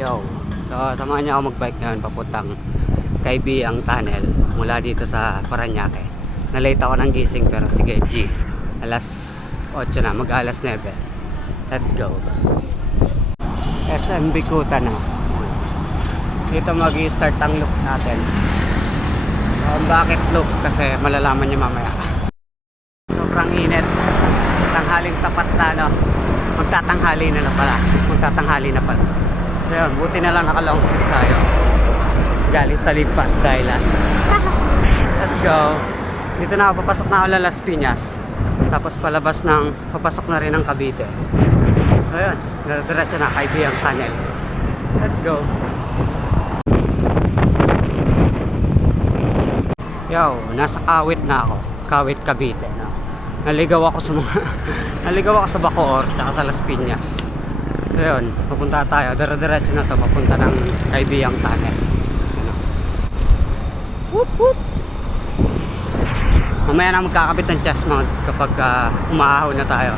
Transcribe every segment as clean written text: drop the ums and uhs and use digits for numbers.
Yo, so samahan niyo ako magbike ngayon papuntang Kaibiyang Tunnel mula dito sa Parañaque. Na-late ako ng gising pero sige G, alas 8 na, mag-alas 9. Let's go. SM Bikuta na. Dito mag-i-start ang loop natin. So bakit loop? Kasi malalaman niyo mamaya. Sobrang init. Tanghaling tapat na, no? Magtatanghali na pala. So yun, buti na lang naka long sleeve tayo. Galing sa Live Fast Die Last. Let's go. Dito na ako, papasok na ako Las Piñas. Tapos palabas ng, papasok na rin ng Cavite. So yun, diretso na, Kaibiyang Tunnel. Let's go. Yo, nasa Kawit na ako. Kawit, Cavite, no? Naligaw ako sa mga naligaw ako sa Bacoor tsaka sa Las Piñas. So yun, pupunta tayo, dire-diretso na to papunta ng Kaibiyang Tunnel. Whoop whoop. Mamaya na magkakabit ng chest mount kapag umaahon na tayo.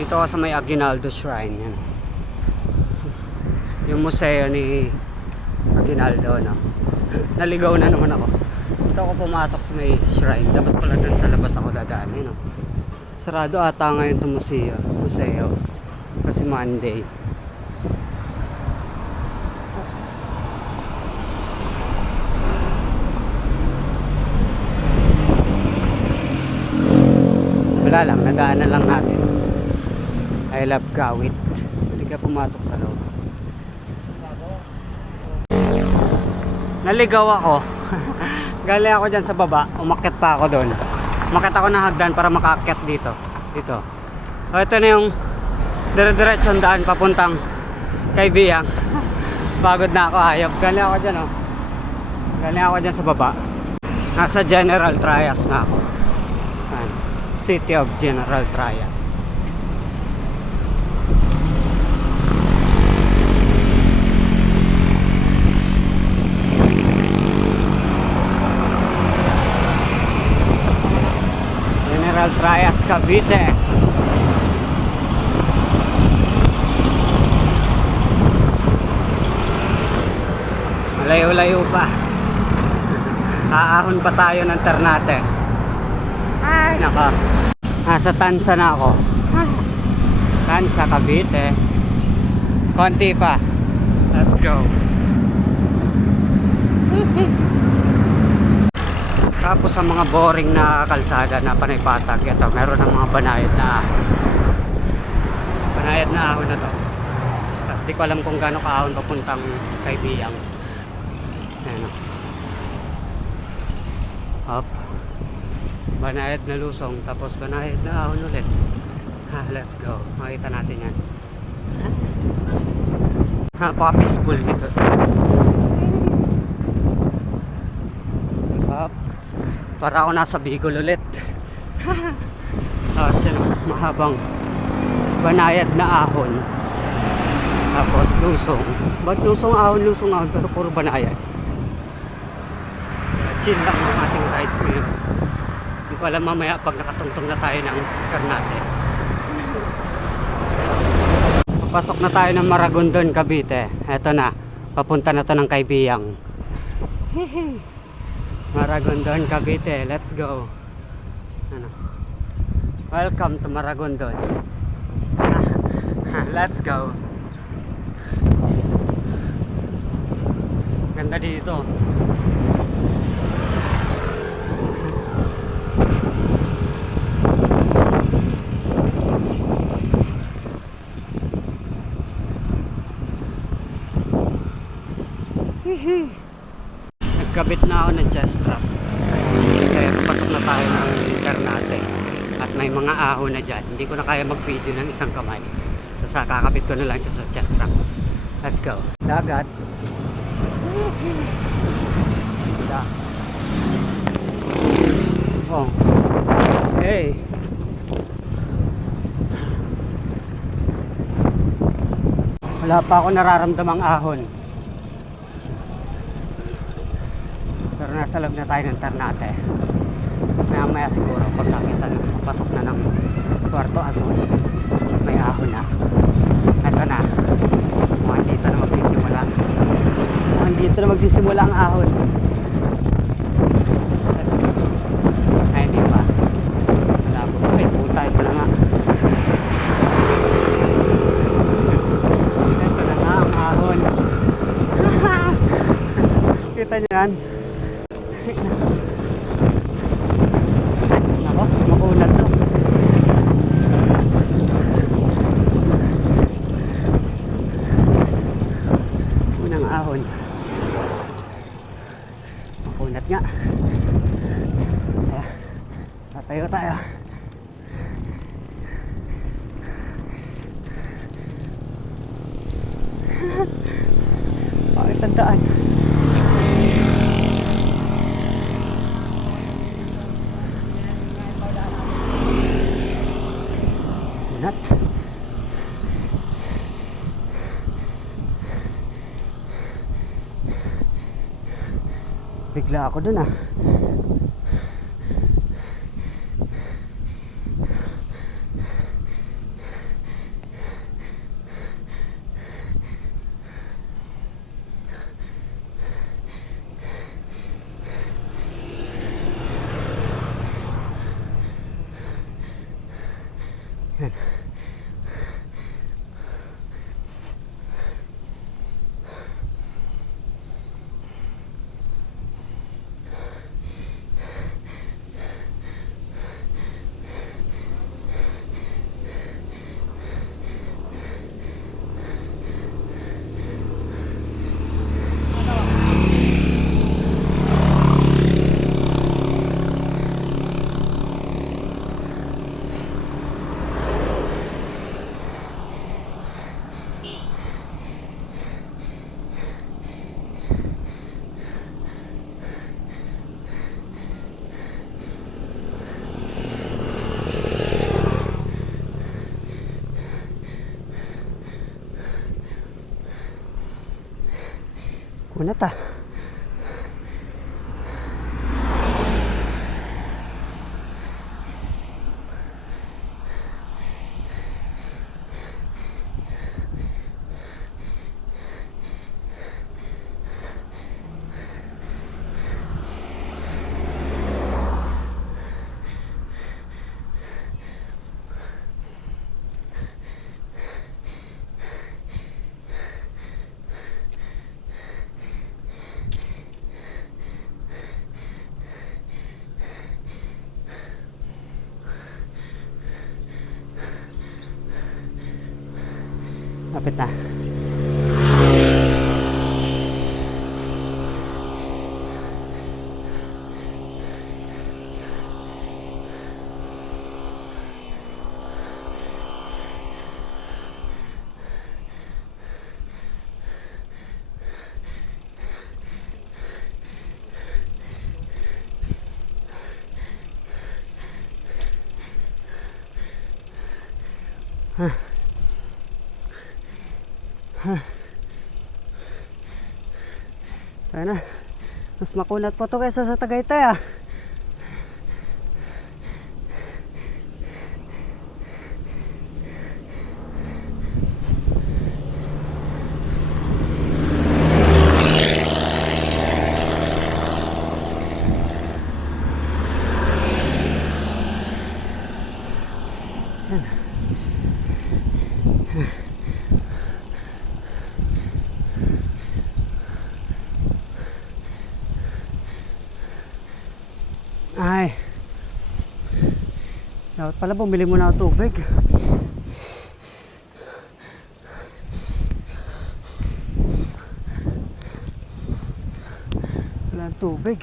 Dito ako sa may Aguinaldo Shrine, yan. Yung museo ni Aguinaldo, no? Naligaw na naman ako. Dito ako pumasok sa may shrine. Dapat pala dun sa labas ako dadaan, no? Sarado ata ngayon itong museo. Kasi Monday. Wala lang, nadaanan lang natin. I love Kawit. Hindi ka pumasok sa loob. Naligaw ako. Galing ako dyan sa baba. Umakyat pa ako doon. Umakyat ako ng hagdan para makaakyat dito. Dito. O, ito na yung dire-diretsyon daan papuntang Kaibiyang. Pagod na ako, hayop. Galing ako dyan, oh. Galing ako dyan sa baba. Nasa General Trias na ako. City of General Trias. General Trias, Cavite. Malayo-layo pa. Aahon pa tayo ng Ternate. Ay, naka. Nasa Tansa na ako. Tansa, Cavite. Konti pa. Let's go. Tapos sa mga boring na kalsada na panay patag, ito meron ng mga banayad na ahon na to. Tapos di ko alam kung gaano kaahon papuntang Kaibiyang. Ayan o. Up. Banayad na lusong, tapos banayad na ahon ulit. Let's go. Makita natin yan. Napaka-peaceful dito. So, up. Para ako nasa Bicol ulit. Tapos yun, mahabang banayad na ahon. Tapos lusong. Ba't lusong ahon, pero puro banayad. Chill lang ang ating rides ngayon. Hindi ko alam mamaya pag nakatungtong na tayo ng Ternate. Papasok na tayo ng Maragondon, Cavite. Eto na, papunta na to ng Kaibiyang. Maragondon, Cavite, let's go. Ano? Welcome to Maragondon. Let's go. Ganda dito. Nagkabit na ako ng chest strap kasi pasok na tayo ng Ternate at may mga ahon na dyan. Hindi ko na kaya mag-video ng isang kamay, so kakabit ko na lang siya sa chest strap. Let's go. Dagat. Oh. Hey. Wala pa ako nararamdamang ahon. Pero nasa loob na tayo ng Ternate. Maya siguro pag nakita na papasok na ng Puerto Azul, may ahon na. Ito na. Mukhang dito na magsisimula. Mukhang dito na magsisimula ang ahon. Ay, hindi pa. Wala po. Ay, puta. Ito na nga. Ito na nga ang ahon. Kita nyo yan? Ako, makunat to. Unang ahon. Makunat nga. Kaya, tatayo tayo. Bakit ang daan? Kunat. Bigla ako dun ah. Yan. Kunat ah. Lapit na. Kaya na, mas makunat po to kaysa sa Tagaytay ah. Ay, dapat pala bumili muna ako tubig. Walang tubig.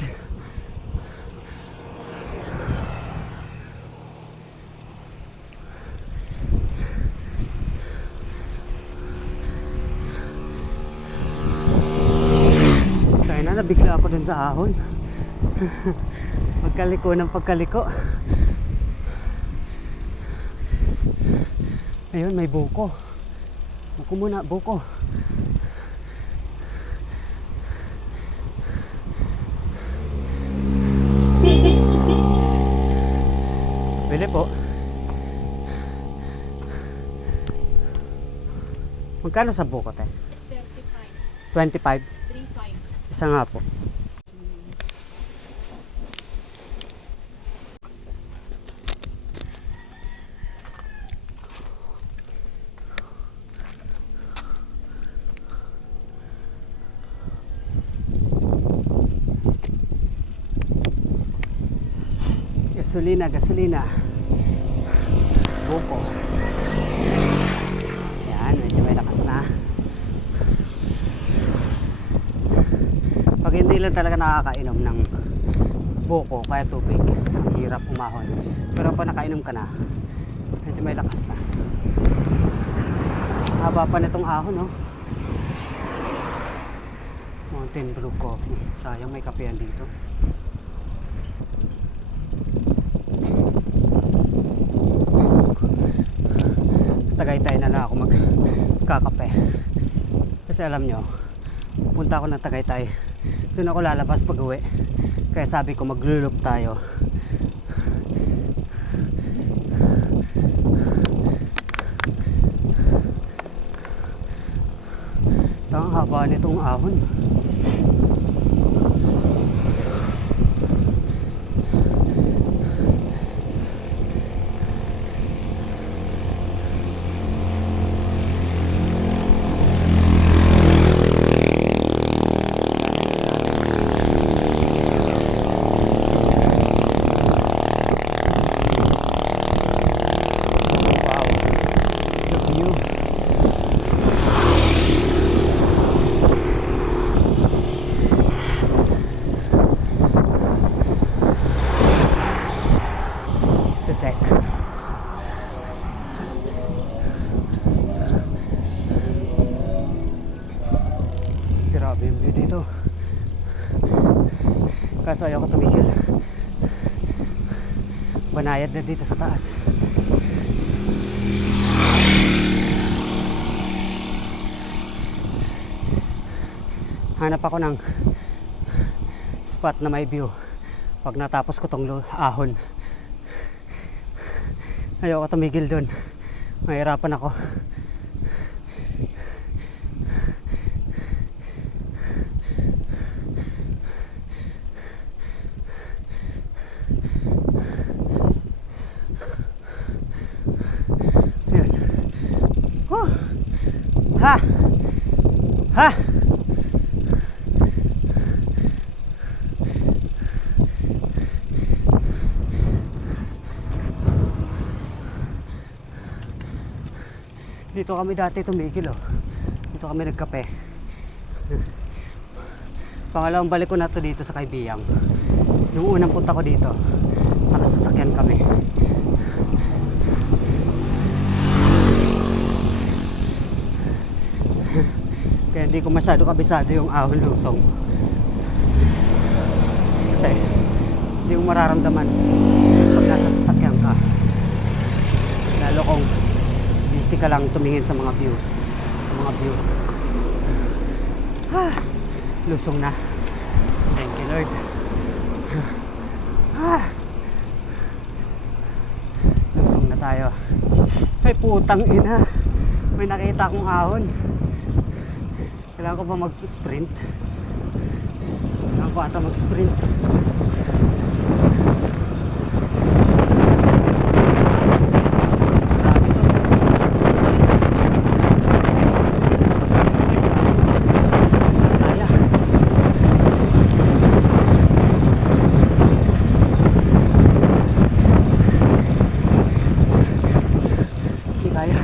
Kaya na, nabigla ako dun sa ahon. Pagkaliko ng pagkaliko. Ayun, may buko. Buko muna, buko. Pwede po. Magkano sa buko, te? 35. 25? 35. Isa nga po. Gasolina, gasolina. Buko. Yan, medyo may lakas na. Pag hindi lang talaga nakakainom ng buko, kaya tubig, ang hirap umahon. Pero pag nakainom ka na, medyo may lakas na. Haba pa nitong ahon, no? Mountain Brew Coffee. Sayang may kape yan dito. Tagaytay na lang ako magkakape. Kasi alam nyo, punta ako ng Tagaytay, doon ako lalabas pag uwi. Kaya sabi ko maglulup tayo. Ang haba nitong ahon. Grabe yung view dito. Kaso ayaw ko tumigil. Banayad na dito sa taas. Hanap ako ng spot na may view pag natapos ko tong ahon. Ayaw ko tumigil doon. Mahirapan ako. Ha! Ha! Dito kami dati tumigil, oh. Dito kami nagkape. Pangalawang balik ko na to dito sa Kaibiyang. Nung unang punta ko dito, nakasasakyan kami. Kaya hindi ko masyado kabisado yung ahon lusong. Kasi hindi mo mararamdaman pag nasa sasakyan ka. Lalo kung busy ka lang tumingin sa mga views. Sa mga view. Lusong na. Thank you, Lord. Lusong na tayo. Ay putang ina. May nakita akong ahon. Kailangan ko ba mag-sprint? Kailangan ko ata mag-sprint. Hindi kaya.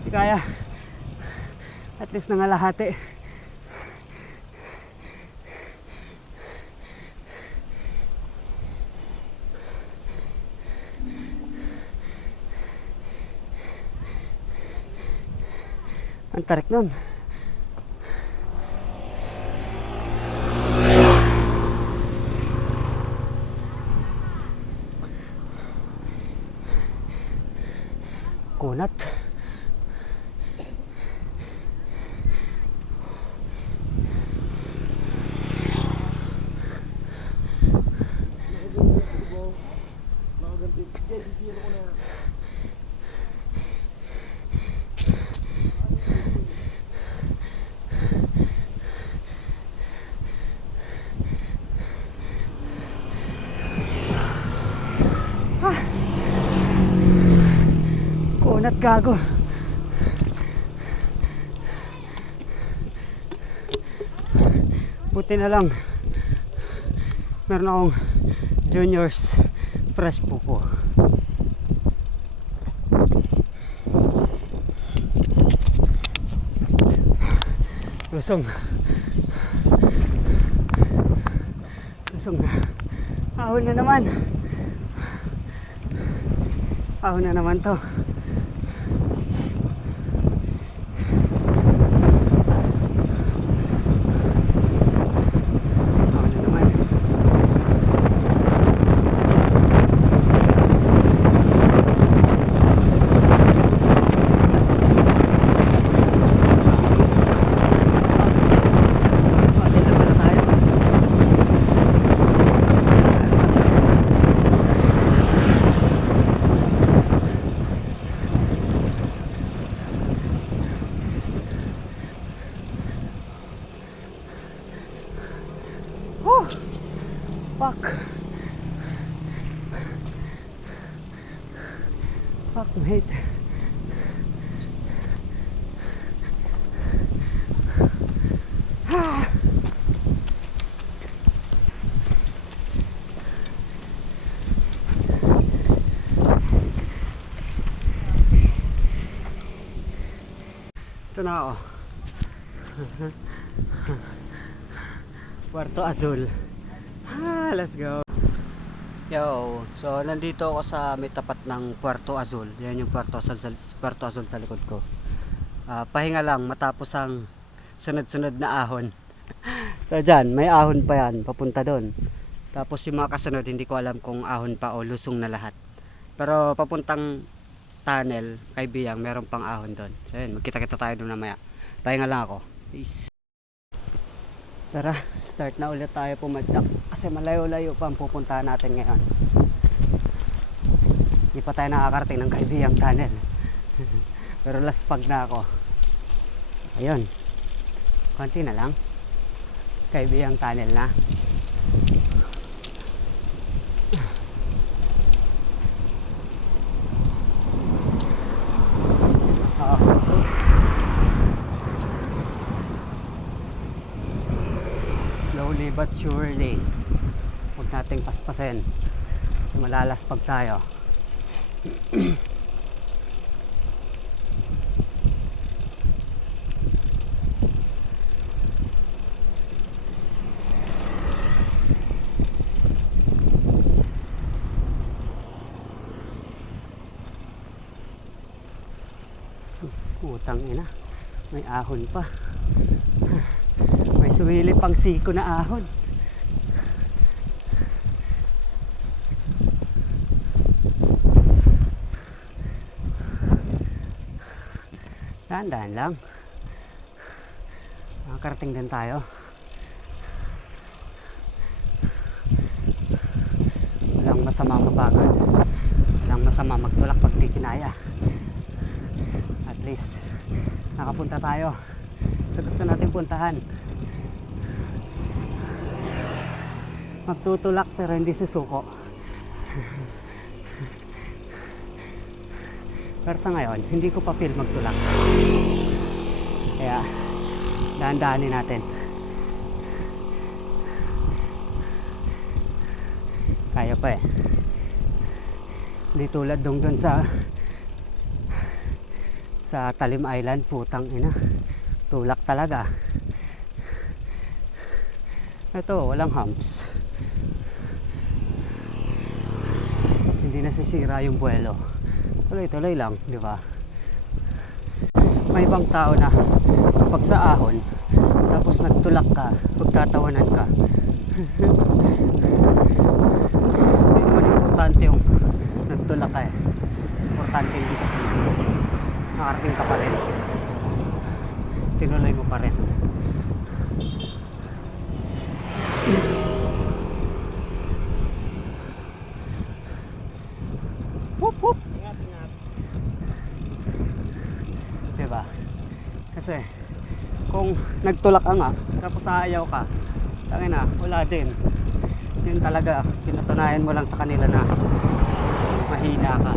Hindi kaya. At least nangalahati. Ang tarik nun. Kunat. Kunat gago. Buti na lang meron akong juniors fresh pupo. Lusong na. Ahon na naman. Ahon na naman to. Ahon na naman. Masila pala tayo. Oh, fuck. Fuck, mate. Ah. Ito na ako. Puerto Azul. Let's go. Yo, so nandito ako sa may tapat ng Puerto Azul. Yan yung Puerto Azul sa likod ko. Pahinga lang matapos ang sunod-sunod na ahon. So dyan, may ahon pa yan, papunta doon. Tapos yung mga kasunod, hindi ko alam kung ahon pa o lusong na lahat. Pero papuntang tunnel, kay Biyang, meron pang ahon doon. So yun, magkita-kita tayo doon mamaya. Pahinga lang ako. Peace. Tara, start na ulit tayo pumadyak kasi malayo-layo pa ang pupuntahan natin ngayon. Hindi pa tayo nakakarating ng Kaibiyang Tunnel. Pero last pag na ako. Ayun. Konti na lang. Kaibiyang Tunnel na. Slowly but surely, huwag nating paspasin kasi malalaspag tayo. Utang ina, may ahon pa. May suwili pang siko na ahon. Dahan-dahan lang. Makakarating din tayo. Walang masama mapagod. Walang masama magtulak pag di kinaya. At least nakapunta tayo sa gusto nating puntahan. Magtutulak pero hindi susuko. Pero sa ngayon, hindi ko pa feel magtulak. Kaya, dahan-dahanin natin. Kaya pa eh. Hindi tulad doon sa Talim Island, putang ina. Tulak talaga. Ito, walang humps. Hindi nasisira yung buwelo. Tuloy-tuloy lang, di ba? May ibang tao na kapag sa ahon, tapos nagtulak ka, pagtatawanan ka. Hindi naman importante yung nagtulak ka eh. Importante hindi kasi nakarating ka pa rin. Tinuloy mo pa rin. Kasi kung nagtulak ka nga tapos ayaw ka, tangin na, wala din. Yun talaga, pinatunayan mo lang sa kanila na mahina ka.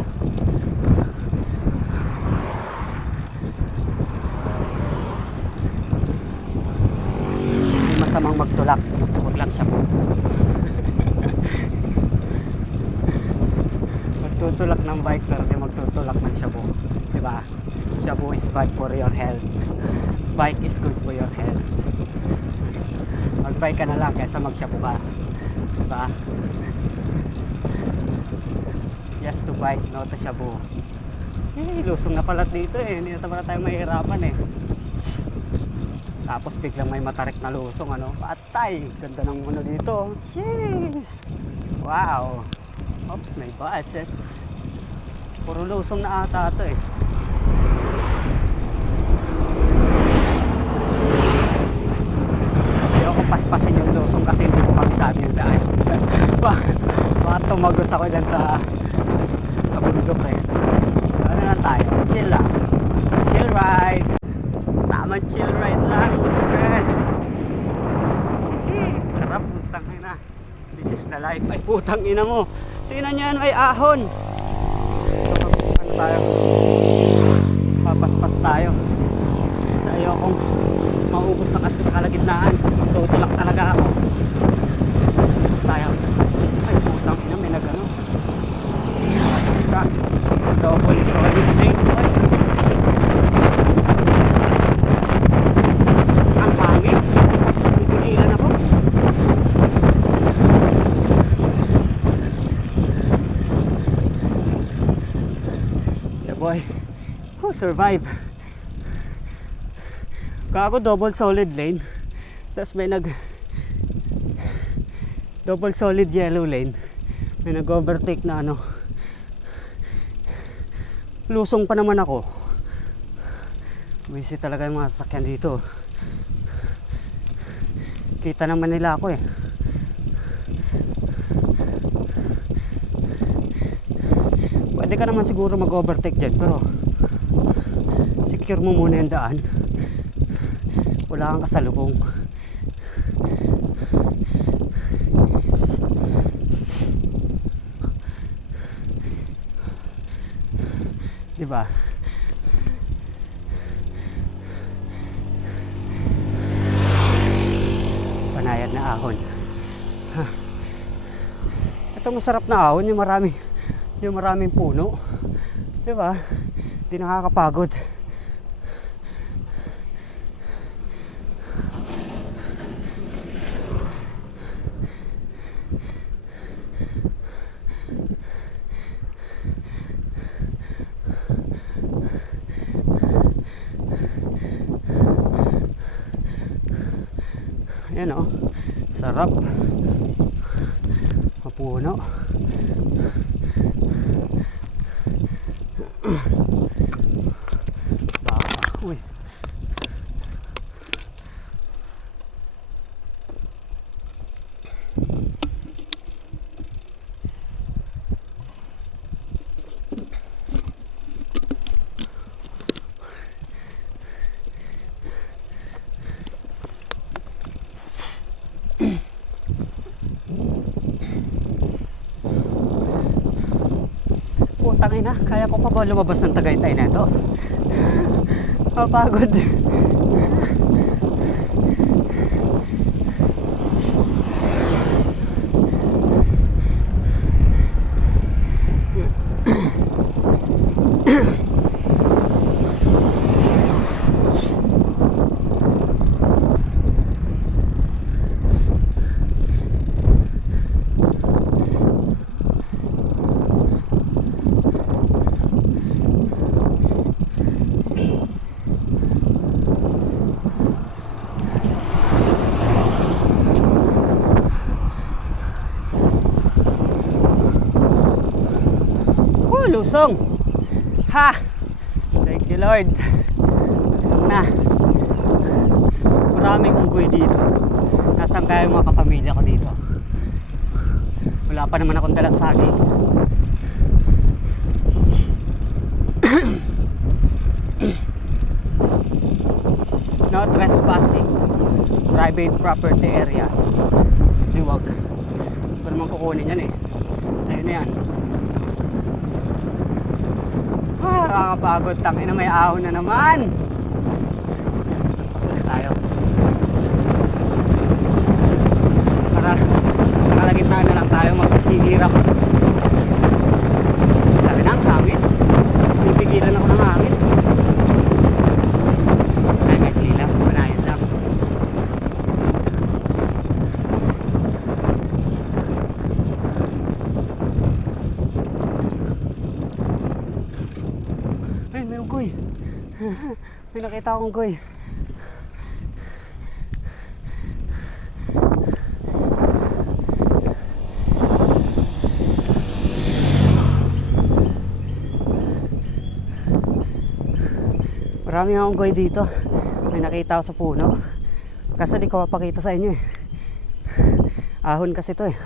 Hindi masamang magtulak, huwag lang siya po. Magtutulak ng bike pero di magtutulak ng shabu, diba? Shabu is bad for your health, bike is good for your health. Mag-bike ka na lang kaysa mag-shabu ka, diba? Just to bike, no to shabu. Lusong na pala dito eh, hindi na pala tayo mahihirapan eh. Tapos biglang may matarik na lusong, ano, patay, ganda ng ano dito. Jeez. Wow. Oops, may buses. Puro lusong na ata ito eh. Ayoko paspasin yung lusong kasi hindi ko kabisado yung daan. Baka tumagos ako dyan sa bundok eh. Ano lang tayo? Chill lang. Chill ride. Tamang chill ride lang. Okay. Sarap, putang ina. This is the life. Ay putang ina mo. Tingnan nyo yan, may ahon. So ano tayo? Papaspas tayo. Kasi ayokong maubos na kasi sa kalagitnaan. Tutulak talaga ako. Paspas tayo. Ay putang ina, may nagano. Double solid lane. Ang pangit. Pipigilan ako. Yeah boy. Oh, survive. Kako double solid lane. Tapos may double solid yellow lane. May nag-overtake na ano. Lusong pa naman ako. Busy talaga yung mga sasakyan dito. Kita naman nila ako eh. Pwede ka naman siguro mag-overtake dyan, pero secure mo muna yung daan. Wala kang kasalubong. Diba? Panayad na ahon. Ito masarap na ahon, yung maraming puno. Diba? Hindi nakakapagod. Ayan o, sarap. Mapuno. Uy. Putang ina, kaya ko pa ba lumabas ng Tagaytay na ito? Mapagod. Lusong. Ha! Thank you Lord. Lusong na. Maraming unggoy dito. Nasaan kaya yung mga kapamilya ko dito? Wala pa naman akong dalang saging. private property area. Di wag. Ito naman kukunin yan eh. Sa'yo na yan. Nakakapagod. Tangin na may ahon na naman. Tapos pasulit tayo. Para nakalagitnaan na lang tayo maghihirap. Sabi na ang hangin. Pipigilan ako ng hangin. Ay, may lila. Panayos lang. Ay, may unggoy. May nakita akong unggoy. Marami akong unggoy dito. May nakita ako sa puno. Kasi di ko mapakita sa inyo eh. Ahon kasi to eh.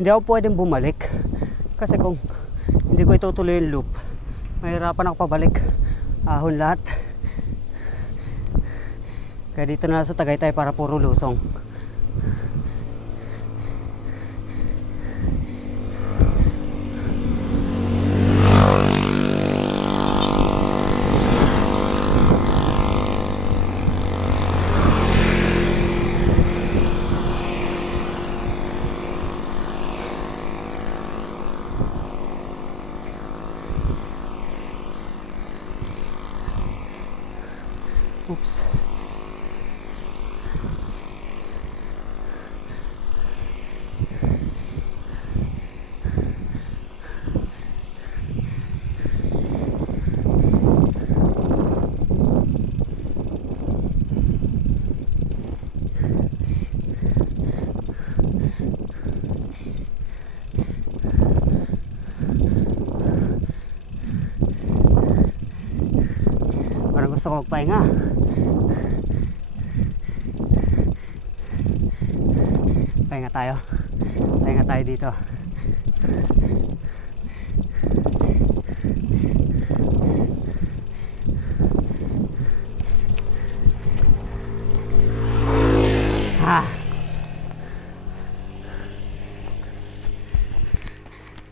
Hindi ako pwedeng bumalik kasi kung hindi ko itutuloy yung loop, mahirapan ako pabalik. Ahon lahat. Kaya dito na sa Tagaytay para puro lusong. Oops. Parang gusto ko magpahinga. Pahinga tayo. Pahinga tayo dito.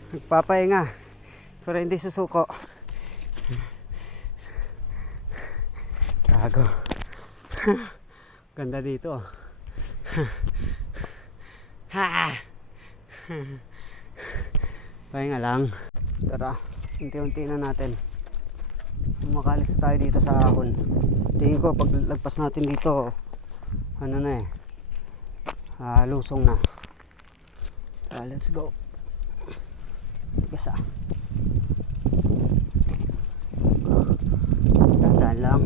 Nagpapahinga. Pero hindi susuko. Gago. Ganda dito. Pahinga lang. Tara, unti-unti na natin. Makalis tayo dito sa ahon. Tingin ko pag lagpas natin dito, ano na eh, lusong na. Let's go. Tigas ah. Tandaan lang.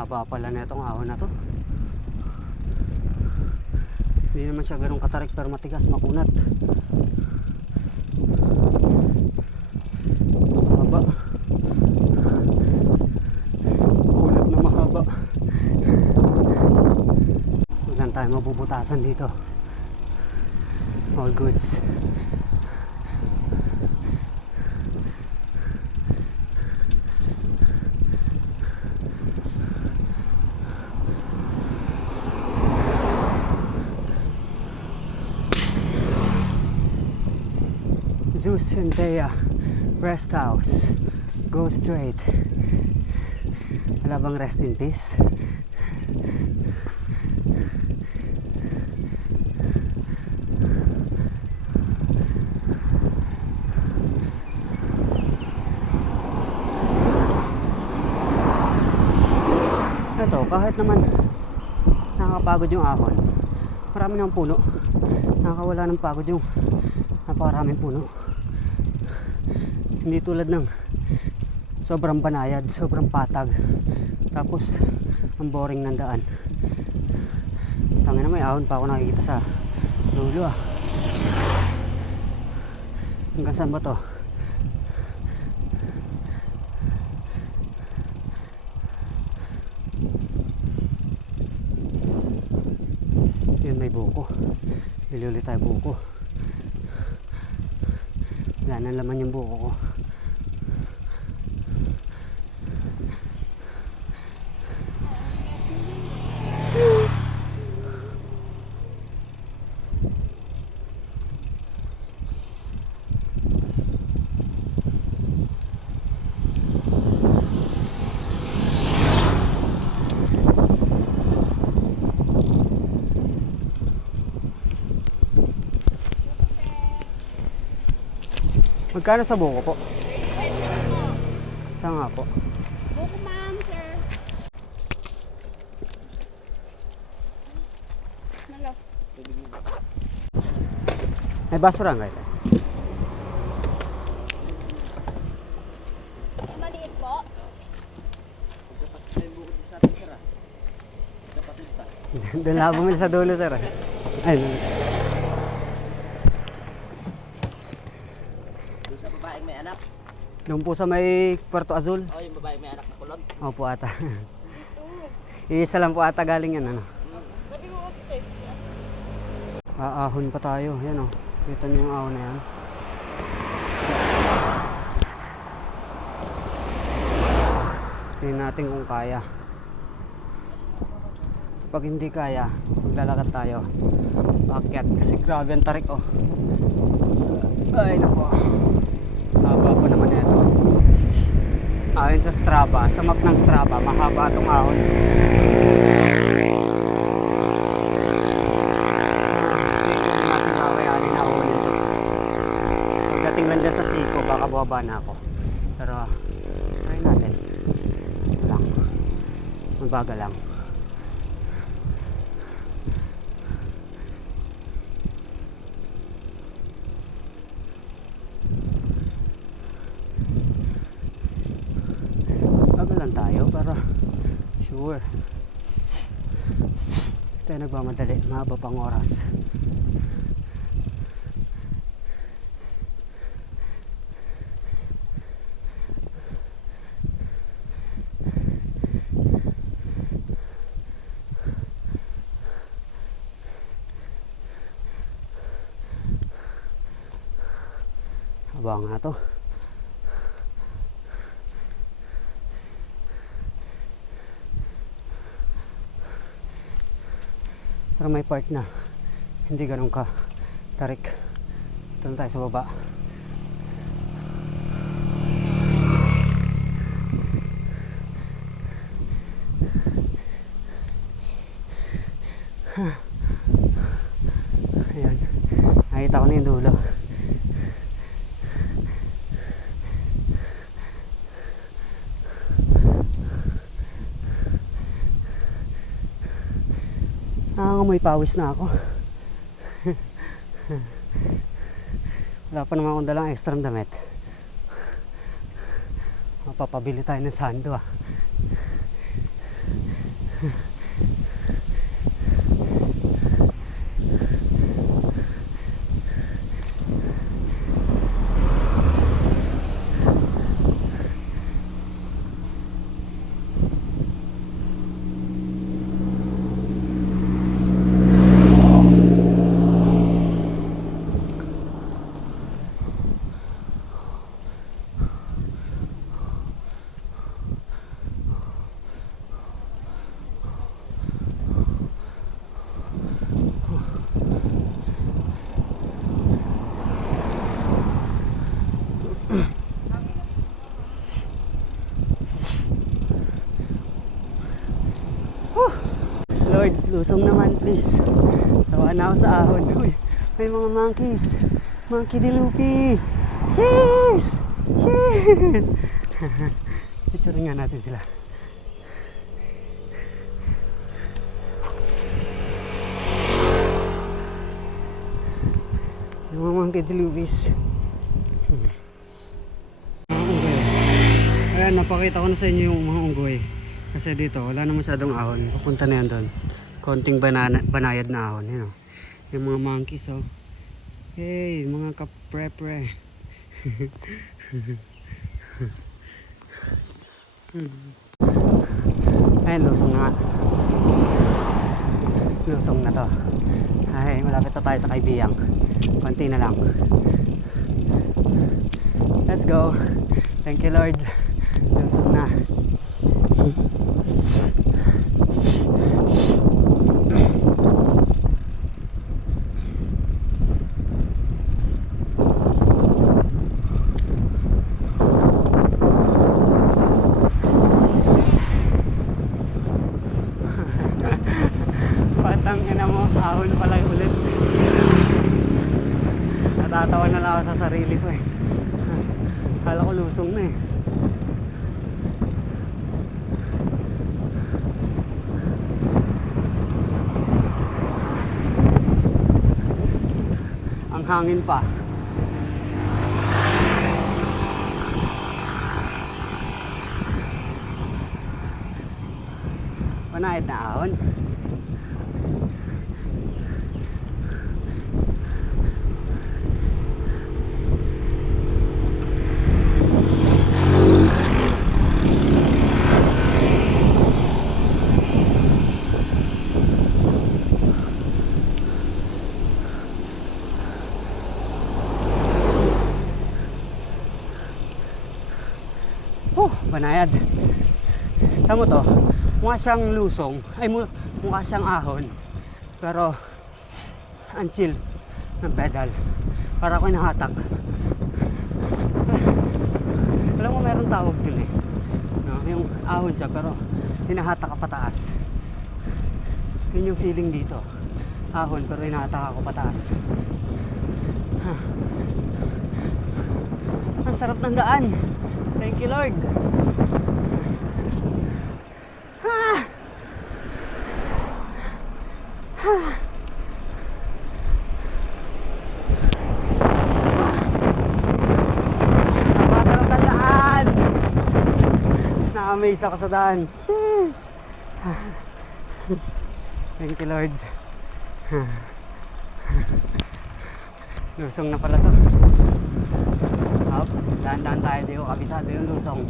Haba pala na itong ahon na to. Hindi naman siya ganun katarik pero matigas, makunat. Mas mahaba. Kunat na mahaba. Wala tayo mabubutasan dito. All goods. Zeus and Thea Rest House. Go straight. Wala bang rest in peace? Ito, kahit naman nakakapagod yung ahon, marami ng puno. Nakakawala ng pagod yung napakaraming puno. Hindi tulad ng sobrang banayad, sobrang patag, tapos ang boring ng daan. Tangina, may ahon pa ako nakikita sa dulo ah. Hanggang saan ba to? Yun, may buko. Bili ulit tayo buko. Wala nang laman yung buko ko. Magkano sa buko po? Isa nga po. Buko, ma'am, sir. Malo. May basura nga ito. Maliit po. Doon lang bumili sa dulo, sir. Ay, Doon sa babaeng may anak. doon po sa may Puerto Azul. Oh, yung babaeng may anak na kulog. Opo ata. Iisa lang po ata galing yan, ano. Pwede mo kasi safe yan. Aahon pa tayo. Yan, oh. Kita niyo yung ahon na yan. Tingnan natin kung kaya. Pag hindi kaya, maglalakad tayo. Paakyat kasi grabe ang tarik, oh. Ay nako. Haba po naman ito. Ayon sa Strava, sa map ng Strava, mahaba itong ahon. Hindi natin kakayanin na ahon ito. Pagdating lang dyan sa siko, baka bababa na ako. Pero, try natin. Ito lang. Mabaga lang. Lang tayo para sure tayo nagmamadali, mahaba pang oras. Haba nga to. Pero may part na hindi ganun ka tarik. Ito na tayo sa baba. Ayan, nakita ko na yung dulo. Nangangamoy pawis na ako. Wala pa naman akong dalang extra damit. Mapapabili tayo ng sando, ah. Lord, lusong naman please. Sawa na ako sa ahon. Uy, may mga monkeys. Monkey dilupi. Cheese! Cheese! Picturein nga natin sila. Yung mga monkey dilupis. Ayan, napakita ko na sa inyo yung mga unggoy. Kasi dito, wala na masyadong ahon. Pupunta na yan doon. Konting banayad na ahon. Yun, oh. Yung mga monkeys, oh. Hey, mga kapre-pre. Ayun, lusong na nga. lusong na to. Ay, malapit na tayo sa Kaibiyang. Konti na lang. Let's go. Thank you, Lord. Lusong na. Patang ina mo, ahon pala yung ulit. Natatawa na lang ako sa sarili ko eh. Kala ko lusong na eh. Ang hangin pa. Panahit na ahon. Banayad. Tamo to, mukha siyang lusong, ay mukha siyang ahon. Pero ang chill ng pedal. Para ako nahatak. Alam mo meron tawag dun eh. No, yung ahon siya pero hinahatak ka pataas. Yun yung feeling dito. Ahon pero hinahatak ako pataas. Ang sarap ng daan. Thank you, Lord. Napakasarap ng daan. Na-amaze ako sa daan. Cheers. Thank you, Lord. Lusong na pala to. Up, dahan-dahan tayo dito, kabisado yung lusong.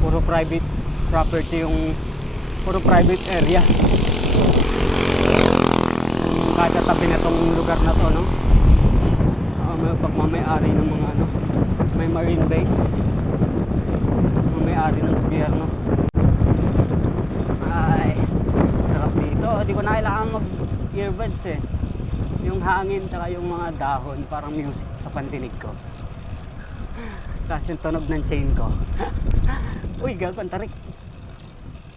Puro private property yung puro private area. Kada tabi na tong lugar na to, no? May pagmamayari ng mga ano, may marine base. May-ari ng gobyerno. Ay, sarap dito. Di ko na kailangan mag-earbuds eh. Yung hangin tsaka yung mga dahon parang music sa pandinig ko. Tapos yung tunog ng chain ko. Uy, gago, ang tarik.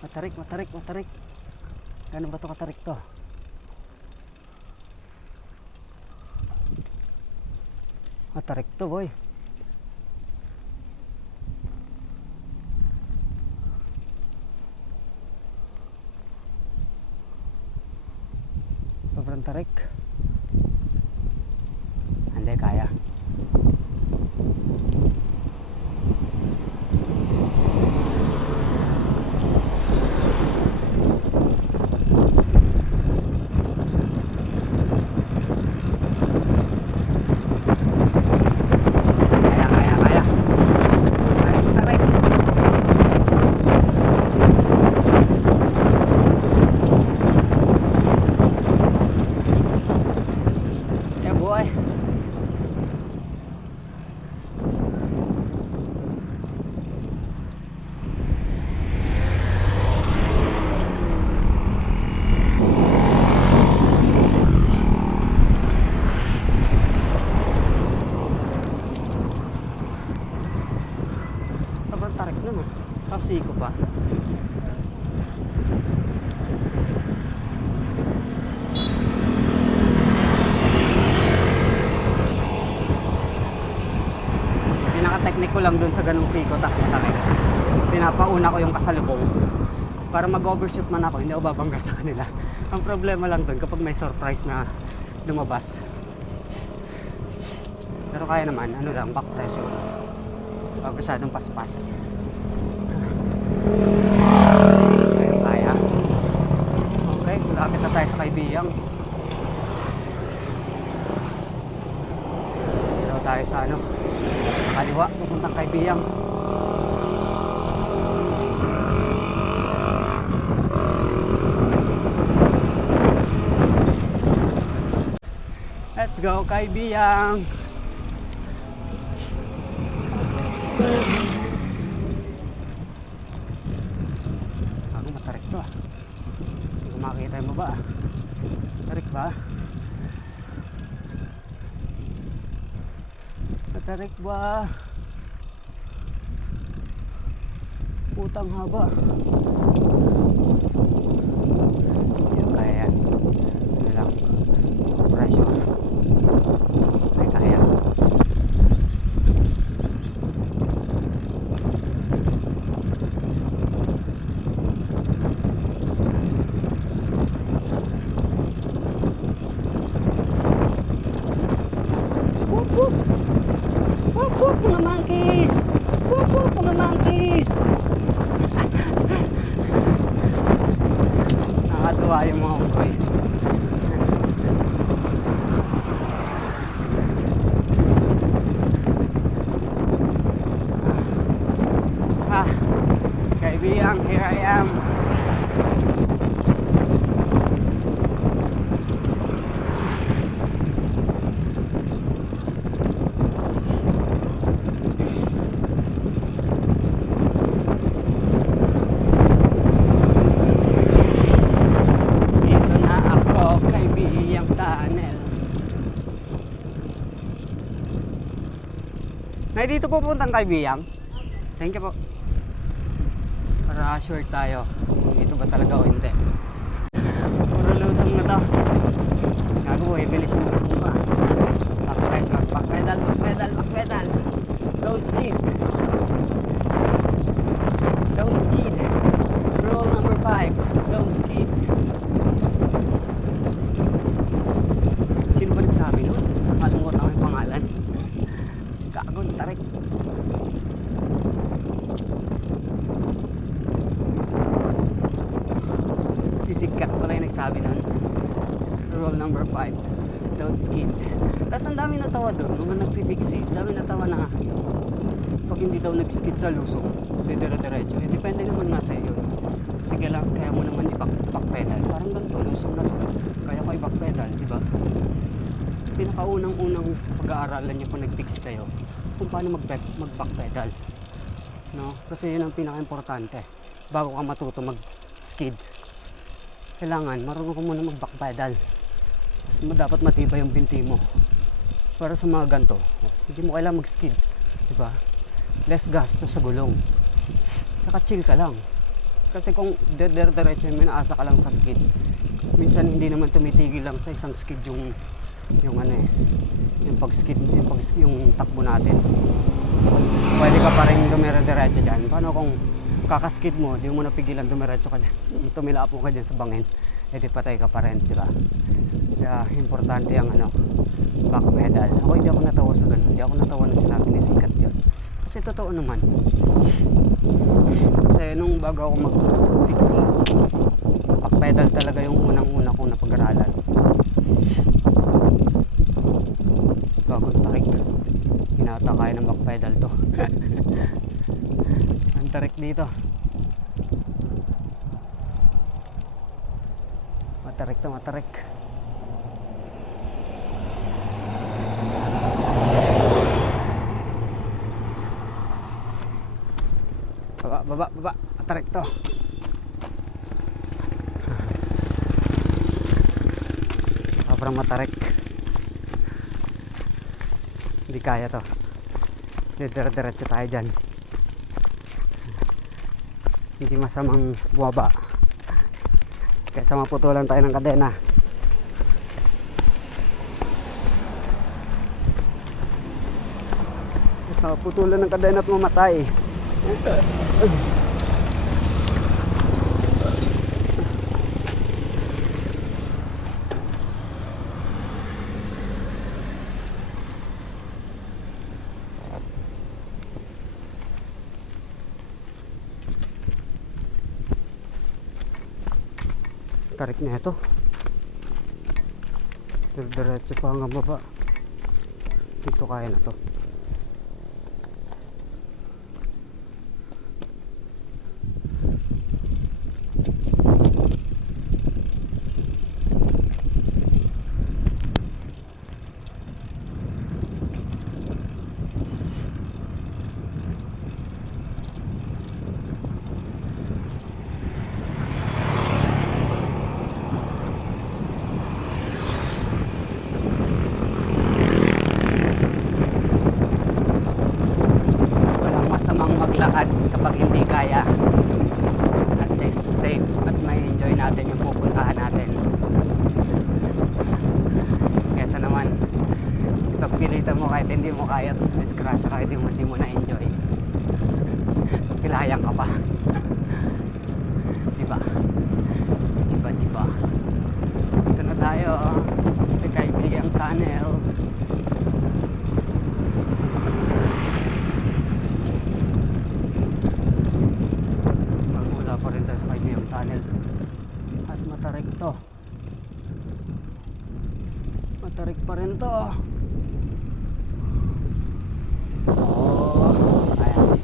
Matarik. Gano'n ba ito katarik to? Matarik to, boy. Sobrang tarik. Hindi kaya. Kaya. Tarik. Yeah, boy. Sobrang tarik nun ah. Kasi ko pa. Pinaka-technique ko lang dun sa ganung siko tas matarik. Pinapauna ko yung kasalubong. Para mag-overshoot man ako, hindi ako babangga sa kanila. Ang problema lang dun kapag may surprise na lumabas. Pero kaya naman, ano lang, back pressure. Huwag masyadong paspas. Kaya. Okay, malapit na tayo sa Kaibiyang. Dito tayo sa ano, sa kaliwa, pupuntang Kaibiyang. go, Kaibiyang! Ako matarik to ah. Hindi ko makita yung baba ah. Matarik ba? Matarik ba? Putang haba. Hindi ko kaya yan. Ano lang. Pressure. Hindi kaya. Whoop whoop! Whoop whoop mga monkeys! Whoop whoop mga monkeys! Nakatuwa yung mga unggoy. Kaibiyang, here I am. Dito na ako, Kaibiyang Tunnel. Nay, dito po puntang Kaibiyang. Thank you po. Para sure tayo kung dito ba talaga o hindi. Puro lusong na to. Gago, bilis yung lusong pa. Back pressure, back pedal, back pedal, back pedal. Don't skid. Don't skid. Rule number 5. Don't skid. Sino ba nagsabi nun? Nakalimutan ko yung pangalan. Gago, tarik. Sikat pala yung nagsabi nun. Rule number 5, don't skid. Tapos ang dami natawa doon mga nagpipiksi. Dami natawa na pag hindi daw nag-skid sa lusong dire-diretso. Depende naman nga sa iyo. Sige lang, kaya mo naman i-backpedal. Parang ganito, lusong na to, kaya ko i-backpedal, di ba? Pinakaunang-unang pag-aaralan nyo kung nag-fix kayo kung paano mag-backpedal, no? Kasi yun ang pinaka-importante bago ka matuto mag-skid. Kailangan marunong ko muna mag-backpedal. Mas dapat matibay yung binti mo. Para sa mga ganito, hindi mo kailangan mag-skid, diba? Less gastos sa gulong. Saka chill ka lang. Kasi kung diretso mo, naasa ka lang sa skid. Minsan hindi naman tumitigil lang sa isang skid yung ano eh, yung pag-skid, yung takbo natin. Pwede ka pa rin dumire-diretso dyan. Paano kung kakaskid mo, di mo napigilan, dumiretso ka dyan, tumilapo ka dyan sa bangin, edi patay ka pa rin, di ba? Kaya importante ang back pedal. Ako hindi ako natawa sa ganun, hindi ako natawa na sinabi ni Sikat yun. Kasi totoo naman. Kasi nung bago ako mag-fixing, back pedal talaga yung unang-una kong napag-aralan. Gagod tarik. Hinata kaya ng back pedal to. Ang tarik dito. Matarik to, matarik. Baba. Matarik to. Sobrang matarik. Hindi kaya to. Dire-diretso tayo dyan. Hindi masamang bumaba kaysa maputulan tayo ng kadena. Kaysa maputulan ng kadena at mamatay. Tarik na ito. Diretso pa hanggang baba. Dito kaya na to. maglakad kapag hindi kaya. At least safe at may enjoy natin yung pupuntahan natin. Kesa naman, ipagpilitan mo kahit hindi mo kaya, tapos disgrasya kahit hindi mo na-enjoy. Pilayang ka pa. Diba? Diba? Ito na tayo. Sa Kaibigang Tunnel. Magmula pa rin tayo sa Kaibigang Tunnel. At matarik to. Matarik pa rin to. Oh, ayan.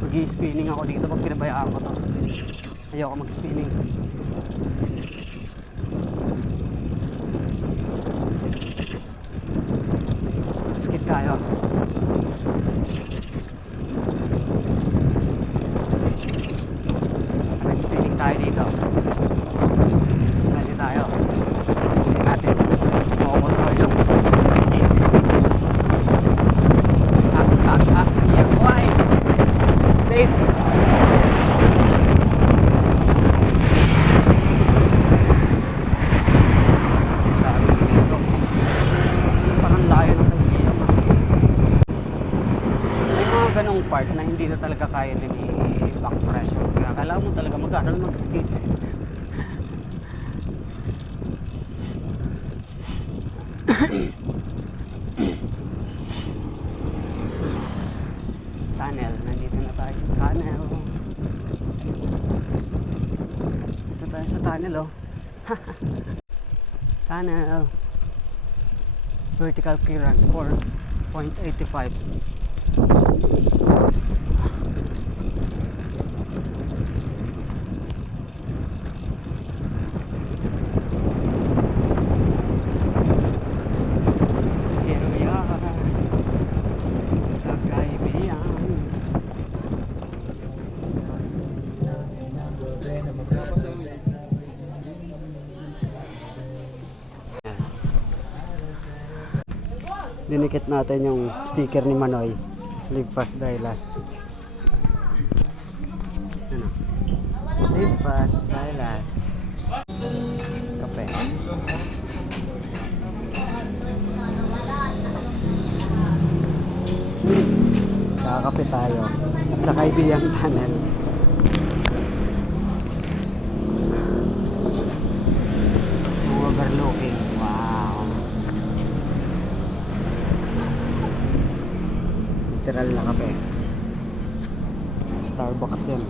Mag-i-spinning ako dito pag pinabayaan ko to. Ayoko mag-spinning. Skid tayo. Mag-spinning tayo dito. Ready tayo. Hindi natin makukontrol yung skid. Yeah, why? Safe. Sabi ko dito. Parang layo ng Kaibigan. May mga ganong part na hindi na talaga kaya din i-back pressure. Kaya kailangan mo talaga mag-aral mag-skate. Tunnel, nandito na tayo sa tunnel. Dito tayo sa tunnel, oh. Tunnel. Vertical clearance 4.85. Here we are. Sa Kaibigan. Dinikit natin yung sticker ni Manoy. Live fast, die last. Ano? Live fast, die last. Kape. Sis. Kakape tayo sa Kaibigang Tunnel. Yung overlooking. Wow. Literal na kape. Starbucks yan.